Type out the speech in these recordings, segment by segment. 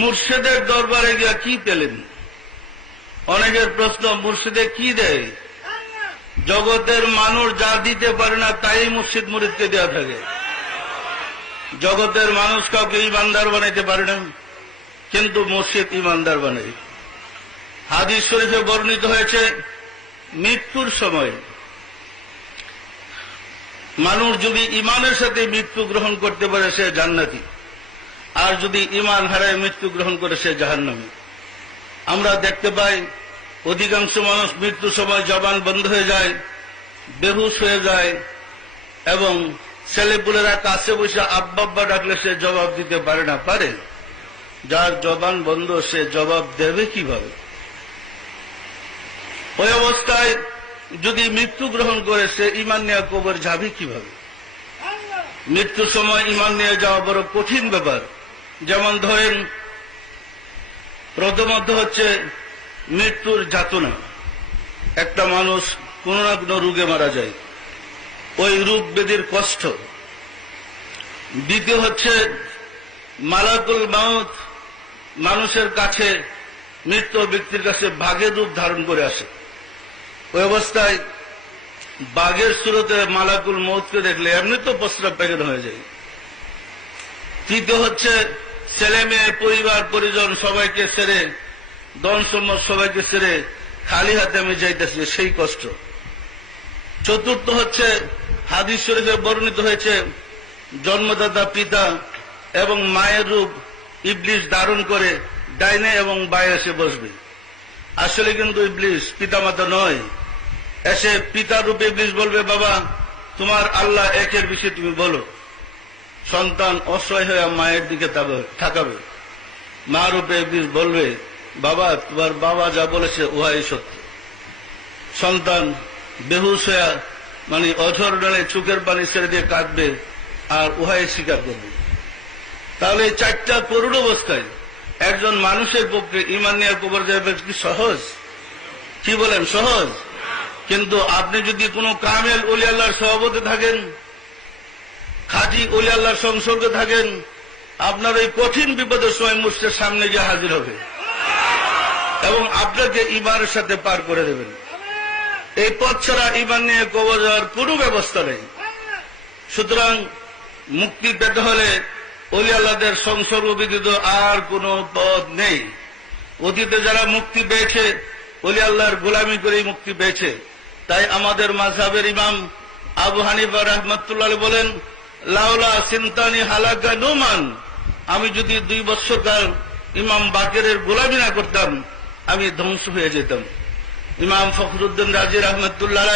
মুর্শিদের দরবারে গিয়া কি পেলেন? অনেকের প্রশ্ন, মুর্শিদে কি দেয়? জগতের মানুষ যা দিতে পারে না তাই মুর্শিদ মুরিদকে দেওয়া থাকে। জগতের মানুষ কাউকে ইমানদার বানাইতে পারে না, কিন্তু মুর্শিদ ইমানদার বানায়। হাদিস শরীফে বর্ণিত হয়েছে, মৃত্যুর সময় মানুষ যদি ইমানের সাথে মৃত্যু গ্রহণ করতে পারে সে জান্নাতি, আর যদি ইমান হারায় মৃত্যু গ্রহণ করে সে জাহান্নামী। আমরা দেখতে পাই অধিকাংশ মানুষ মৃত্যুর সময় জবান বন্ধ হয়ে যায়, বেহুশ হয়ে যায়, এবং ছেলেপুলেরা কাছে বসে আব্বা আব্বা ডাকলে সে জবাব দিতে পারে না। পারে? যার জবান বন্ধ সে জবাব দেবে কিভাবে? ওই অবস্থায় যদি মৃত্যু গ্রহণ করে সে ইমান নিয়ে কবর যাবে কিভাবে? মৃত্যুর সময় ইমান নিয়ে যাওয়া বড় কঠিন ব্যাপার। যেমন ধরেন, প্রথমত হচ্ছে মৃত্যুর যাতনা। একটা মানুষ কোন না কোন রোগে মারা যায়, ওই রোগ ব্যাধির কষ্ট। দ্বিতীয় হচ্ছে মালাকুল মাউত মানুষের কাছে, মৃত ব্যক্তির কাছে বাঘের রূপ ধারণ করে আসে। ওই অবস্থায় বাঘের সুরতে মালাকুল মৌতকে দেখলে এমনি তো প্রস্রাব পায়খানা হয়ে যায়। তৃতীয় হচ্ছে ছেলে মেয়ে পরিবার পরিজন সবাইকে ছেড়ে, ধন সম্পদ সবাইকে ছেড়ে খালি হাতে আমি যাইতেছি, সেই কষ্ট। চতুর্থ হচ্ছে হাদিস শরীফে বর্ণিত হয়েছে, জন্মদাতা পিতা এবং মায়ের রূপ ইবলিস ধারণ করে ডাইনে এবং বায়ে এসে বসবে। আসলে কিন্তু ইবলিস পিতামাতা নয়। এসে পিতার রূপে ইবলিস বলবে, বাবা তোমার আল্লাহ একের বিষয়ে তুমি বলো। সন্তান অসহায় হয়ে মায়ের দিকে তাকাবে। মা রূপে ইবলিস বলবে, বাবা তোমার বাবা যা বলেছে উহাই সত্য। সন্তান বেহুশ হয়ে মানে অঝর ডালে চোখের পানি ছেড়ে দিয়ে কাঁদবে, আর উহাই স্বীকার করবে। তাহলে এই চারটা করুণ অবস্থায় একজন মানুষের পক্ষে ইমান নিয়ে কবর যাবে কি সহজ? কি বলেন, সহজ? কিন্তু আপনি যদি কোনো কামেল ওলি আল্লাহর সহবতে থাকেন, খাঁটি ওলি আল্লাহর সংসর্গে থাকেন, আপনার ওই কঠিন বিপদের সময় মুর্শিদের সামনে গিয়ে হাজির হবে এবং আপনাকে ইমানের সাথে পার করে দেবেন। এই পথ ছাড়া ইমান নিয়ে কবর যাওয়ার কোনো ব্যবস্থা নেই। সুতরাং মুক্তি পেতে হলে ওলি আল্লাহদের সংসর্গ ব্যতীত আর কোন পথ নেই। অতীতে যারা মুক্তি পেয়েছে ওলি আল্লাহর গোলামি করেই মুক্তি পেয়েছে। তাই আমাদের মাযহাবের ইমাম আবু হানিফা রাহমাতুল্লাহ বলেন, লাউলা সিনতানি হালাকা নুমান, আমি যদি 2 বছরকাল ইমাম বাকেরের গোলামি না করতাম আমি ধ্বংস হয়ে যেতাম। ইমাম ফখরুদ্দিন রাজি রাহমাতুল্লাহ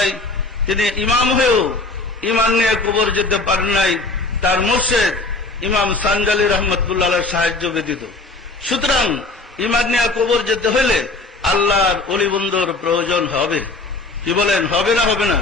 তিনি ইমাম হয়েও ইমান নিয়ে কবর যেতে পারেন নাই, তার মুর্শিদ ইমাম সানজালি রহমতুল্লাহ সাহায্য ব্যতীত। সুতরাং ইমান নিয়ে কবর যেতে হলে আল্লাহর অলি বন্ধুর প্রয়োজন হবে। কি বলেন, হবে না? হবে না?